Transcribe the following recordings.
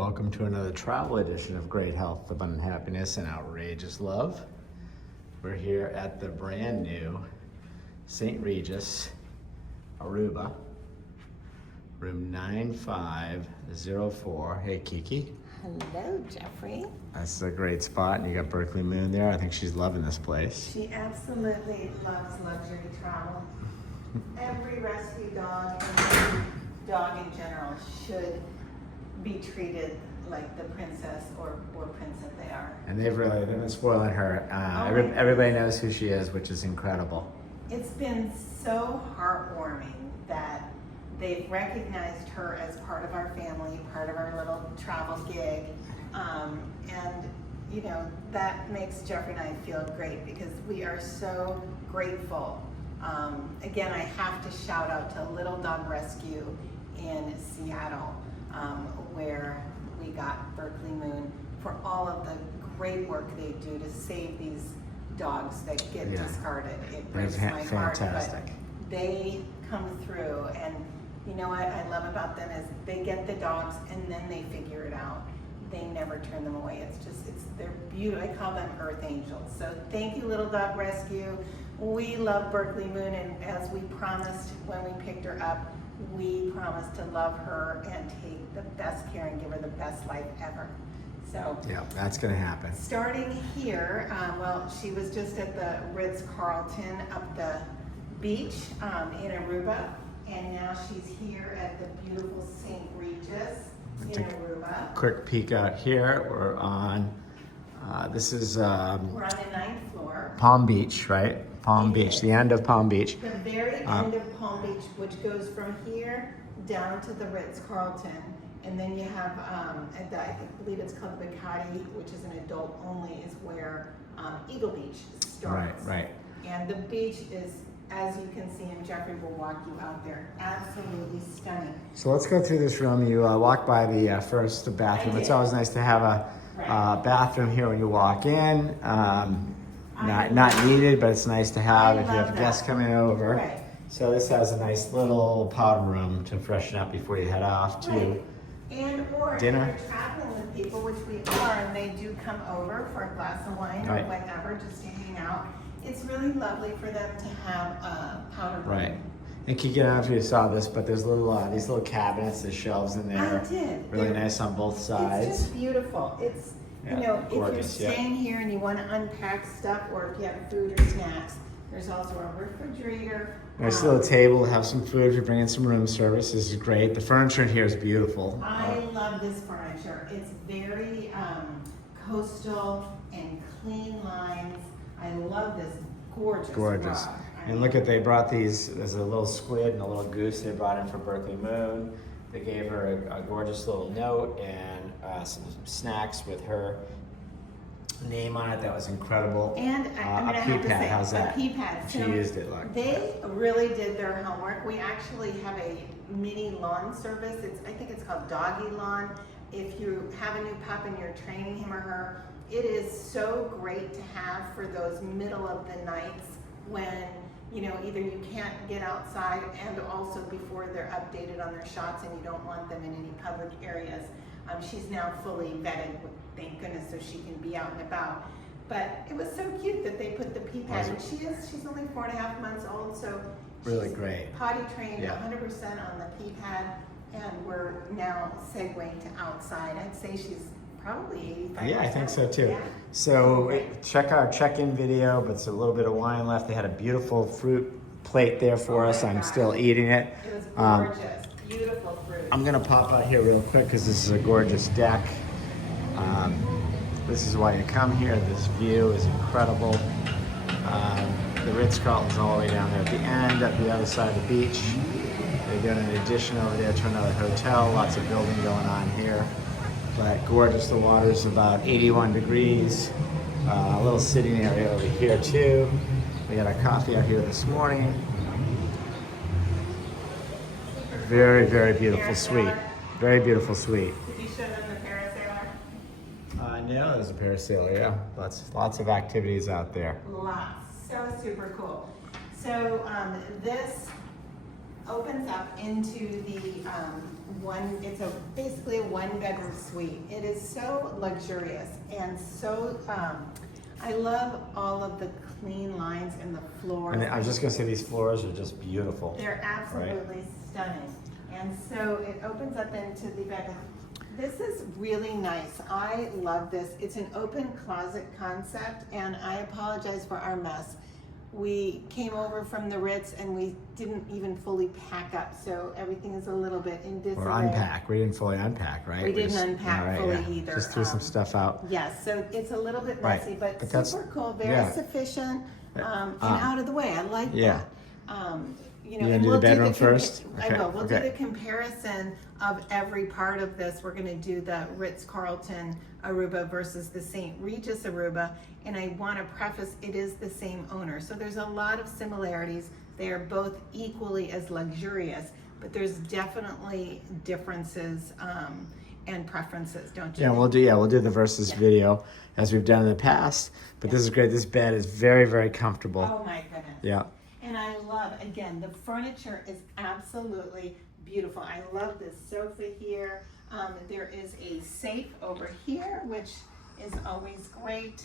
Welcome to another travel edition of Great Health, Abundant Happiness, and Outrageous Love. We're here at the brand new St. Regis Aruba, room 9504. Hey, Kiki. Hello, Jeffrey. This is a great spot, and you got Berkeley Moon there. I think she's loving this place. She absolutely loves luxury travel. Every rescue dog and every dog in general should be treated like the princess or prince that they are. And they've been spoiling her. Everybody knows who she is, which is incredible. It's been so heartwarming that they've recognized her as part of our family, part of our little travel gig. And you know, that makes Jeffrey and I feel great because we are so grateful. Again, I have to shout out to Little Dog Rescue in Seattle, where we got Berkeley Moon for all of the great work they do to save these dogs that get discarded. It breaks my heart, but they come through, and you know what I love about them is they get the dogs and then they figure it out. They never turn them away. They're beautiful. I call them earth angels. So thank you, Little Dog Rescue. We love Berkeley Moon, and as we promised when we picked her up, we promised to love her and take the best care and give her the best life ever. So yeah, that's gonna happen. Starting here, well, she was just at the Ritz-Carlton up the beach in Aruba, and now she's here at the beautiful St. Regis in Aruba. Quick peek out here. We're on, this is We're on the 9th floor. Palm Beach, right? Palm Beach, the end of Palm Beach. The very end of Palm Beach, which goes from here down to the Ritz-Carlton. And then you have, I believe it's called the Bacati, which is an adult only, is where Eagle Beach starts. Right. And the beach is, as you can see, and Jeffrey will walk you out there, absolutely stunning. So let's go through this room. You walk by the first bathroom. It's always nice to have a bathroom here when you walk in. Not needed, but it's nice to have if you have guests coming over. Right. So this has a nice little powder room to freshen up before you head off to or dinner. If you're traveling with people, which we are, and they do come over for a glass of wine or whatever, just to hang out. It's really lovely for them to have a powder room. Right. And Kiki, I don't know if you saw this, but there's these little cabinets, there's shelves in there. I did. Really nice on both sides. It's just beautiful. It's, you know, gorgeous, if you're staying here and you want to unpack stuff, or if you have food or snacks, there's also a refrigerator. Nice little table to have some food if you're bringing some room service. This is great. The furniture in here is beautiful. I love this furniture. It's very coastal and clean lines. I love this gorgeous rug. And look at, they brought these, there's a little squid and a little goose they brought in for Berkeley Moon. They gave her a gorgeous little note and some snacks with her name on it. That was incredible. And I'm gonna have to say, how's that? A pee pad. She used it like. They really did their homework. We actually have a mini lawn service. I think it's called Doggy Lawn. If you have a new pup and you're training him or her, it is so great to have for those middle of the nights when, you know, either you can't get outside and also before they're updated on their shots and you don't want them in any public areas. She's now fully vetted, thank goodness, so she can be out and about. But it was so cute that they put the pee pad, and she's only 4.5 months old, so really she's great. Potty trained 100% on the pee pad, and we're now segueing to outside. I'd say she's probably 85%. Yeah, I think so too. Yeah. So check our check-in video, but it's a little bit of wine left. They had a beautiful fruit plate there for us. I'm still eating it. It was gorgeous, beautiful fruit. I'm gonna pop out here real quick because this is a gorgeous deck. This is why you come here. This view is incredible. The Ritz-Carlton's all the way down there at the end, at the other side of the beach. They're doing an addition over there to another hotel. Lots of building going on here. But gorgeous, the water's about 81 degrees. A little sitting area over here too. We got our coffee out here this morning. Very, very beautiful suite. Very beautiful suite. Did you show them the parasailer? No, there's a parasailer, yeah. Lots of activities out there. Lots, so super cool. So this opens up into the it's basically a 1-bedroom suite. It is so luxurious and so, I love all of the clean lines in the floors. And I was just gonna say, these floors are just beautiful. They're absolutely stunning. And so it opens up into the bedroom. This is really nice. I love this. It's an open closet concept, and I apologize for our mess. We came over from the Ritz and we didn't even fully pack up, so everything is a little bit in disarray. Or unpack. We didn't fully unpack, right? We didn't unpack fully either. Just threw some stuff out. Yes, so it's a little bit messy, but that's super cool, very sufficient, and out of the way. I like that. You know, You gonna do the bedroom first? I will. We'll do the comparison of every part of this. We're gonna do the Ritz-Carlton Aruba versus the St. Regis Aruba, and I want to preface, it is the same owner. So there's a lot of similarities. They are both equally as luxurious, but there's definitely differences and preferences, don't you? Yeah, we'll do the versus video as we've done in the past. But this is great. This bed is very, very comfortable. Oh my goodness. Yeah. And I love, again, the furniture is absolutely beautiful. I love this sofa here. There is a safe over here, which is always great.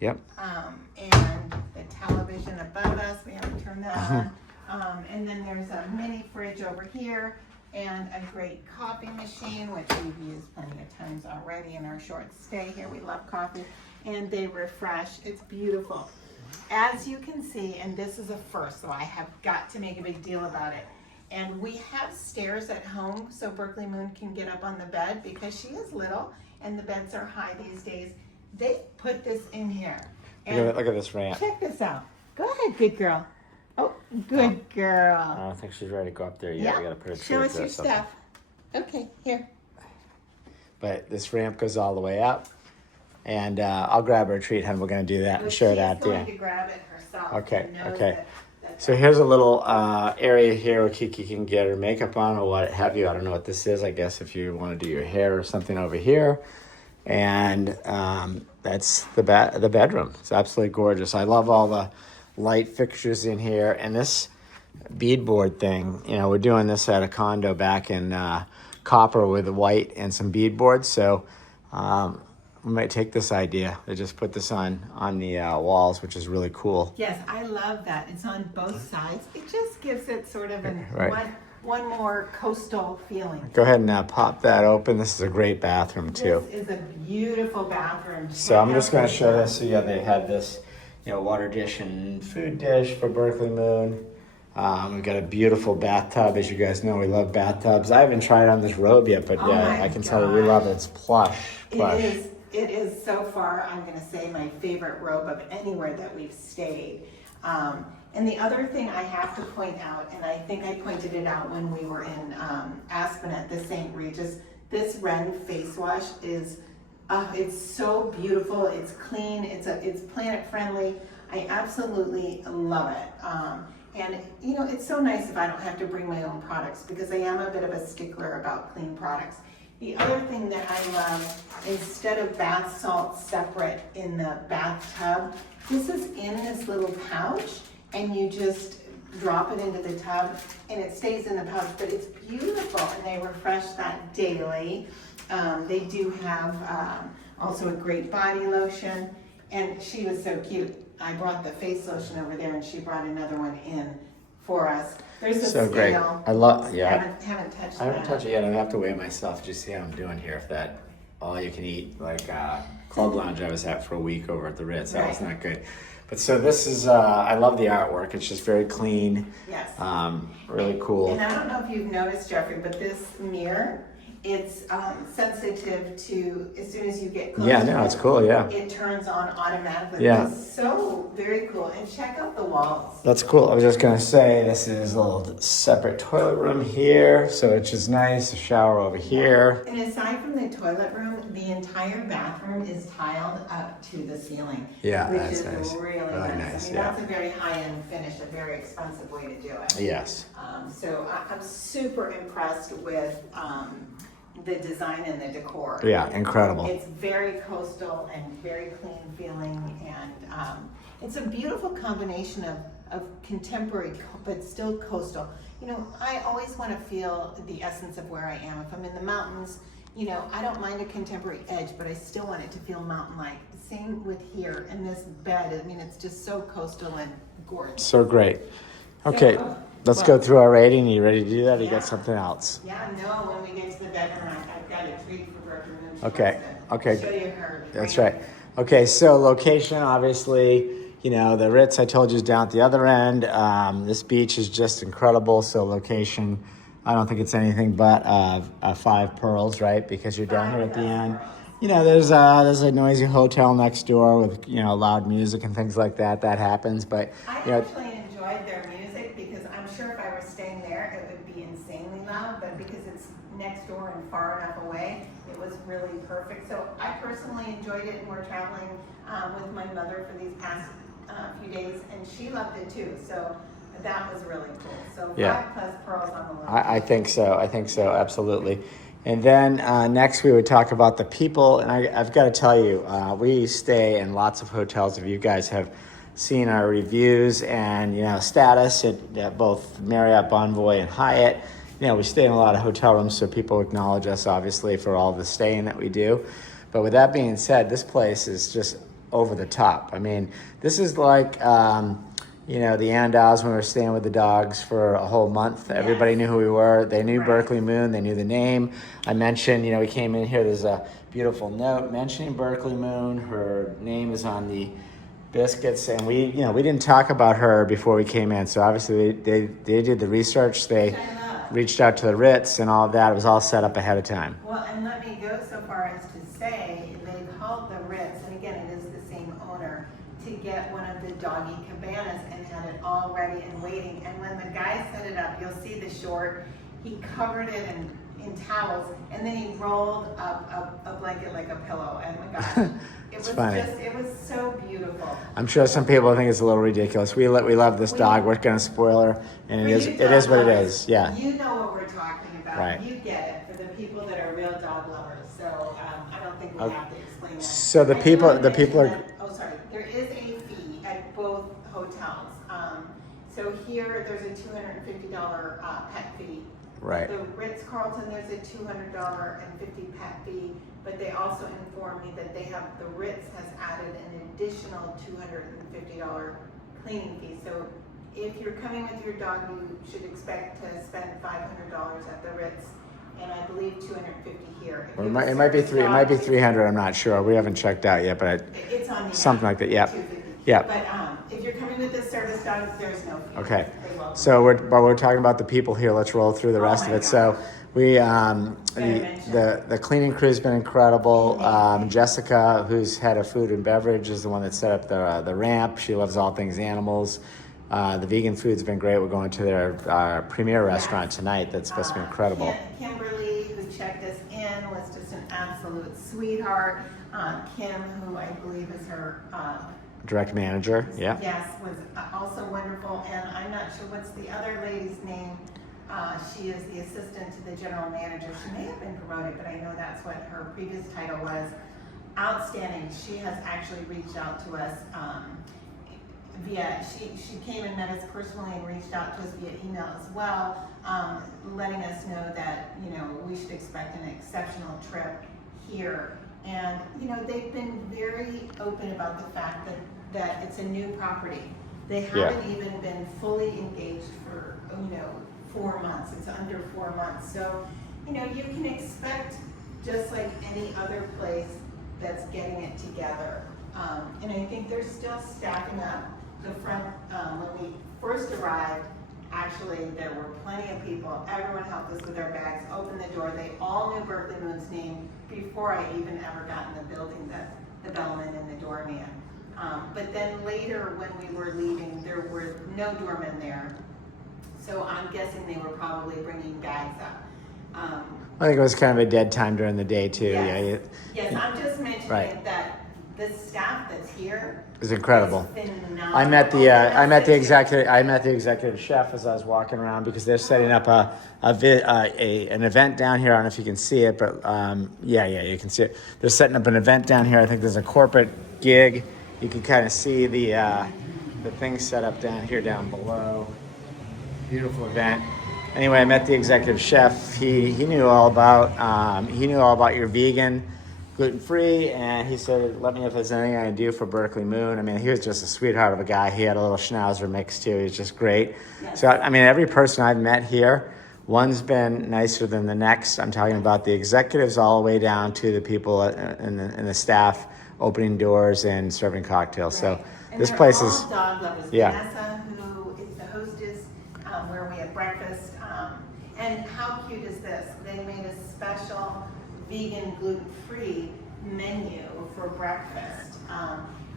Yep. And the television above us, we haven't turned that on. And then there's a mini fridge over here and a great coffee machine, which we've used plenty of times already in our short stay here. We love coffee, and they refresh. It's beautiful. As you can see, and this is a first, so I have got to make a big deal about it. And we have stairs at home so Berkeley Moon can get up on the bed because she is little and the beds are high these days. They put this in here. And Look at this ramp. check this out. Go ahead, good girl. Oh, good girl. I don't think she's ready to go up there yet. Yeah, We gotta put a treat show us there or your something. stuff. Okay, here. But this ramp goes all the way up. And I'll grab her a treat, and we're gonna do that and Well, show that she's going to to grab it herself. Okay, She knows okay. that So here's a little area here where Kiki can get her makeup on or what have you. I don't know what this is. I guess if you want to do your hair or something over here. And that's the bedroom. It's absolutely gorgeous. I love all the light fixtures in here. And this beadboard thing, you know, we're doing this at a condo back in copper with the white and some beadboards. So we might take this idea to just put this on the walls, which is really cool. Yes, I love that. It's on both sides. It just gives it sort of Right. one more coastal feeling. Go ahead and pop that open. This is a great bathroom too. This is a beautiful bathroom. So I'm just going to show this. So yeah, they had this, you know, water dish and food dish for Berkeley Moon. We've got a beautiful bathtub. As you guys know, we love bathtubs. I haven't tried on this robe yet, but yeah, I can tell you we love it. It's plush. It is so far, I'm going to say, my favorite robe of anywhere that we've stayed. And the other thing I have to point out, and I think I pointed it out when we were in Aspen at the St. Regis, this Ren face wash is, it's so beautiful. It's clean. It's planet friendly. I absolutely love it. And you know, it's so nice if I don't have to bring my own products because I am a bit of a stickler about clean products. The other thing that I love, instead of bath salts separate in the bathtub, this is in this little pouch and you just drop it into the tub and it stays in the pouch, but it's beautiful and they refresh that daily. They do have also a great body lotion, and she was so cute. I brought the face lotion over there and she brought another one in for us. There's a So scale. great. I love, yeah. Haven't touched that. I haven't touched it yet. I have to weigh myself. Just see how I'm doing here. If that all you can eat, like Club Lounge I was at for a week over at the Ritz. That was not good. But so this is, I love the artwork. It's just very clean. Yes. Really cool. And I don't know if you've noticed, Jeffrey, but this mirror, it's sensitive to, as soon as you get close Yeah, to no, it, it's cool, yeah. it turns on automatically. Yeah. It's so very cool. And check out the walls. That's cool. I was just going to say, this is a little separate toilet room here. So it's just nice. A shower over here. And aside from the toilet room, the entire bathroom is tiled up to the ceiling. Yeah, which that's is nice. really Really nice. nice, I mean, yeah. that's a very high-end finish, a very expensive way to do it. Yes. So I'm super impressed with the design and the decor. Yeah, incredible. It's very coastal and very clean feeling, and it's a beautiful combination of contemporary, but still coastal. You know, I always want to feel the essence of where I am. If I'm in the mountains, you know, I don't mind a contemporary edge, but I still want it to feel mountain-like. Same with here in this bed. I mean, it's just so coastal and gorgeous. So great. Okay, let's go through our rating. Are you ready to do that? Or you got something else? Yeah, no, when we get to the bedroom, I've got a treat for Berkeley Moon. Okay. Show you her. That's right. Okay, so location, obviously, you know, the Ritz I told you is down at the other end. This beach is just incredible. So location, I don't think it's anything but 5 pearls, right? Because you're down here at the end. You know, there's a noisy hotel next door with, you know, loud music and things like that. That happens, but you know, actually enjoyed their music because I'm sure if I were staying there, it would be insanely loud. But because it's next door and far enough away, it was really perfect. So I personally enjoyed it, and we're traveling with my mother for these past few days, and she loved it too. So that was really cool. So 5+ pearls on the list. I think so, absolutely. And then next we would talk about the people, and I've got to tell you, we stay in lots of hotels. If you guys have seen our reviews and, you know, status at both Marriott, Bonvoy, and Hyatt, you know, we stay in a lot of hotel rooms, so people acknowledge us, obviously, for all the staying that we do. But with that being said, this place is just over the top. I mean, this is like, you know, the Andows when we were staying with the dogs for a whole month. Everybody knew who we were. They knew Berkeley Moon. They knew the name. I mentioned, you know, we came in here. There's a beautiful note mentioning Berkeley Moon. Her name is on the biscuits, and we didn't talk about her before we came in. So obviously they did the research. They reached out to the Ritz and all of that. It was all set up ahead of time. Well, and let me go so far as to say they called the Ritz, and again, it is the same owner, to get one of the doggy cabanas and had it all ready and waiting. And when the guy set it up, you'll see the short, he covered it in towels, and then he rolled up a blanket like a pillow. And my God, it was so beautiful. I'm sure some people think it's a little ridiculous. We love this dog. We're going to spoil her, and it is what it is. Yeah. You know what we're talking about. Right. You get it for the people that are real dog lovers. So I don't think we have to explain that. So the people are. Oh, sorry. There is a fee at both hotels. So here there's a $250 pet fee. Right. The Ritz-Carlton, there's a $200.50 pet fee, but they also informed me that the Ritz has added an additional $250 cleaning fee. So if you're coming with your dog, you should expect to spend $500 at the Ritz, and I believe $250 here. It might be 300. I'm not sure. We haven't checked out yet, but it's on the something like that. Yeah. Yeah. But if you're coming with a service dog, there's no fee. Okay. So we're talking about the people here. Let's roll through the rest of it. So we the cleaning crew's been incredible. Jessica, who's head of food and beverage, is the one that set up the ramp. She loves all things animals. The vegan food's been great. We're going to their premier restaurant tonight. That's supposed to be incredible. Kimberly, who checked us in, was just an absolute sweetheart. Kim, who I believe is her direct manager, yeah. Yes, was also wonderful. And I'm not sure what's the other lady's name. She is the assistant to the general manager. She may have been promoted, but I know that's what her previous title was. Outstanding. She has actually reached out to us she came and met us personally and reached out to us via email as well, letting us know that, you know, we should expect an exceptional trip here. And, you know, they've been very open about the fact that it's a new property. They haven't even been fully engaged for, you know, 4 months. It's under 4 months. So, you know, you can expect, just like any other place that's getting it together. And I think they're still staffing up. The front, when we first arrived, actually, there were plenty of people. Everyone helped us with our bags, opened the door. They all knew Berkeley Moon's name before I even ever got in the building, the bellman and the doorman. But then later, when we were leaving, there were no doormen there. So I'm guessing they were probably bringing bags up. I think it was kind of a dead time during the day, too. Yes, I'm just mentioning that the staff that's here is incredible. I met the executive chef as I was walking around, because they're setting up an event down here. I don't know if you can see it, but you can see it. They're setting up an event down here. I think there's a corporate gig. You can kind of see the the things set up down below. Beautiful event. Anyway, I met the executive chef. He knew all about your vegan, gluten-free, and he said, let me know if there's anything I can do for Berkeley Moon. I mean, he was just a sweetheart of a guy. He had a little schnauzer mix too. He was just great. Yes. So, I mean, every person I've met here, one's been nicer than the next. I'm talking about the executives all the way down to the people in the staff opening doors and serving cocktails. Right. So And this they're place all is, dog lovers. yeah. Vanessa, who is the hostess, where we had breakfast. And how cute is this? They made a special vegan, gluten-free menu for breakfast.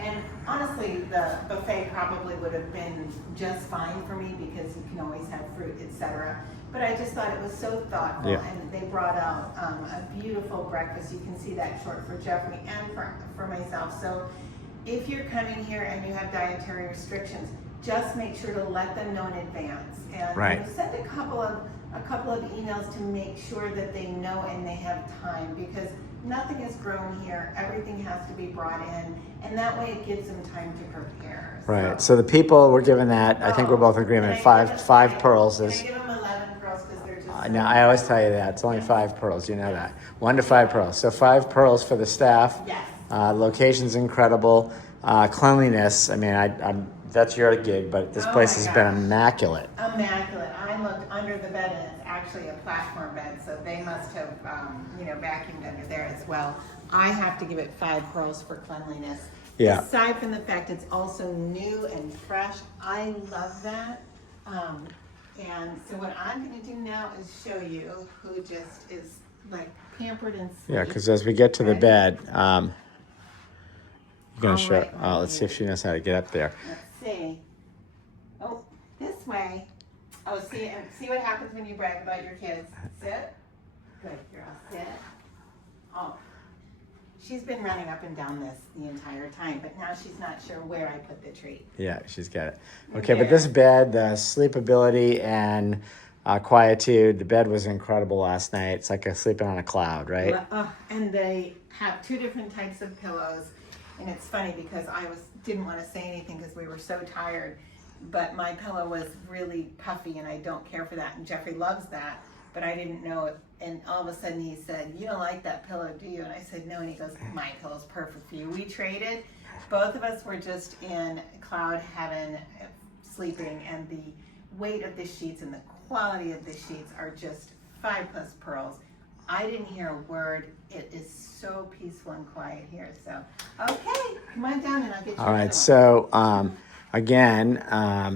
And honestly, the buffet probably would have been just fine for me because you can always have fruit, etc. But I just thought it was so thoughtful, Yeah. and they brought out a beautiful breakfast. You can see that short for Jeffrey and for myself. So if you're coming here and you have dietary restrictions, just make sure to let them know in advance, and Right. send a couple of emails to make sure that they know and they have time, because nothing is grown here. Everything has to be brought in, and that way it gives them time to prepare. Right. So the people we're giving that, I think we're both in agreement. Five pearls Can is. I give them 11 pearls because they're just. No, I always tell you that it's only 5 pearls. You know that 1 to 5 pearls. So 5 pearls for the staff. Yes. Location's incredible. Cleanliness. I mean, that's your gig, but this Oh place my has been gosh. immaculate. Immaculate. I looked under the bed, and it's actually a platform bed, so they must have, vacuumed under there as well. I have to give it 5 pearls for cleanliness. Yeah. Aside from the fact it's also new and fresh, I love that. And so what I'm going to do now is show you who just is like pampered and sweet. Yeah, because as we get to the Ready? bed, you're gonna All show. right, Let's see if she knows how to get up there. Let's see. Oh, this way. Oh, see what happens when you brag about your kids. Sit. Good girl. Sit. Oh, she's been running up and down this the entire time, but now she's not sure where I put the treat. Yeah, she's got it. Okay, but There. this bed, the sleepability and quietude, the bed was incredible last night. It's like sleeping on a cloud, right? And they have 2 different types of pillows. And it's funny because didn't want to say anything because we were so tired, but my pillow was really puffy, and I don't care for that. And Jeffrey loves that, but I didn't know it. And all of a sudden he said, "You don't like that pillow, do you?" And I said, "No." And he goes, "My pillow's perfect for you." We traded. Both of us were just in cloud heaven sleeping, and the weight of the sheets and the quality of the sheets are just 5+ pearls. I didn't hear a word. It is so peaceful and quiet here. So, okay, come on down and I'll get you. All right. So again,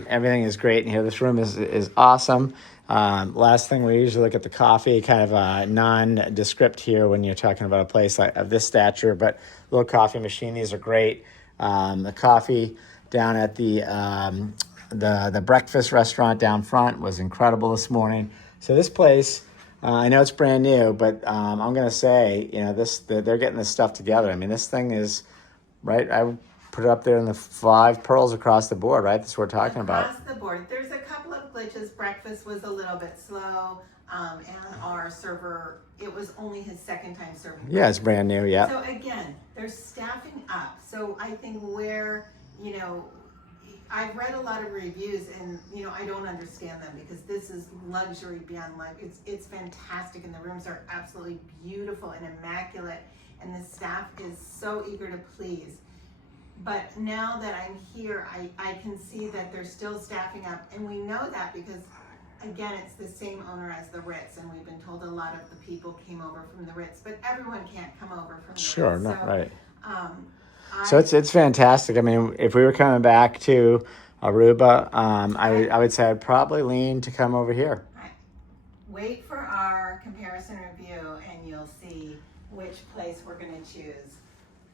everything is great in here. This room is awesome. Last thing, we usually look at the coffee, kind of nondescript here when you're talking about a place of this stature, but little coffee machine. These are great. The coffee down at the breakfast restaurant down front was incredible this morning. So this place, I know it's brand new, but I'm going to say, they're getting this stuff together. I mean, this thing is, right, I would put it up there in the 5 pearls across the board, right? That's what we're talking about. Across the board. There's a couple of glitches. Breakfast was a little bit slow, and our server, it was only his 2nd time serving. Yeah, it's brand new, yeah. So again, they're staffing up. So I think I've read a lot of reviews, and I don't understand them because this is luxury beyond life. It's fantastic, and the rooms are absolutely beautiful and immaculate, and the staff is so eager to please. But now that I'm here, I can see that they're still staffing up, and we know that because, again, it's the same owner as the Ritz, and we've been told a lot of the people came over from the Ritz, but everyone can't come over from the Sure, Ritz. not right. So it's fantastic. I mean, if we were coming back to Aruba, I would say I'd probably lean to come over here. wait for our comparison review, and you'll see which place we're going to choose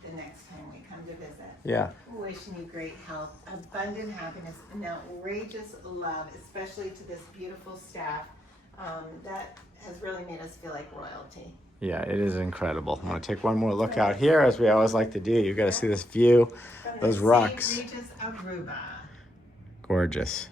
the next time we come to visit. Yeah. Wishing you great health, abundant happiness, and outrageous love, especially to this beautiful staff that has really made us feel like royalty. Yeah, it is incredible. I'm going to take one more look out here, as we always like to do. You've got to see this view, those rocks. Regis Aruba. Gorgeous.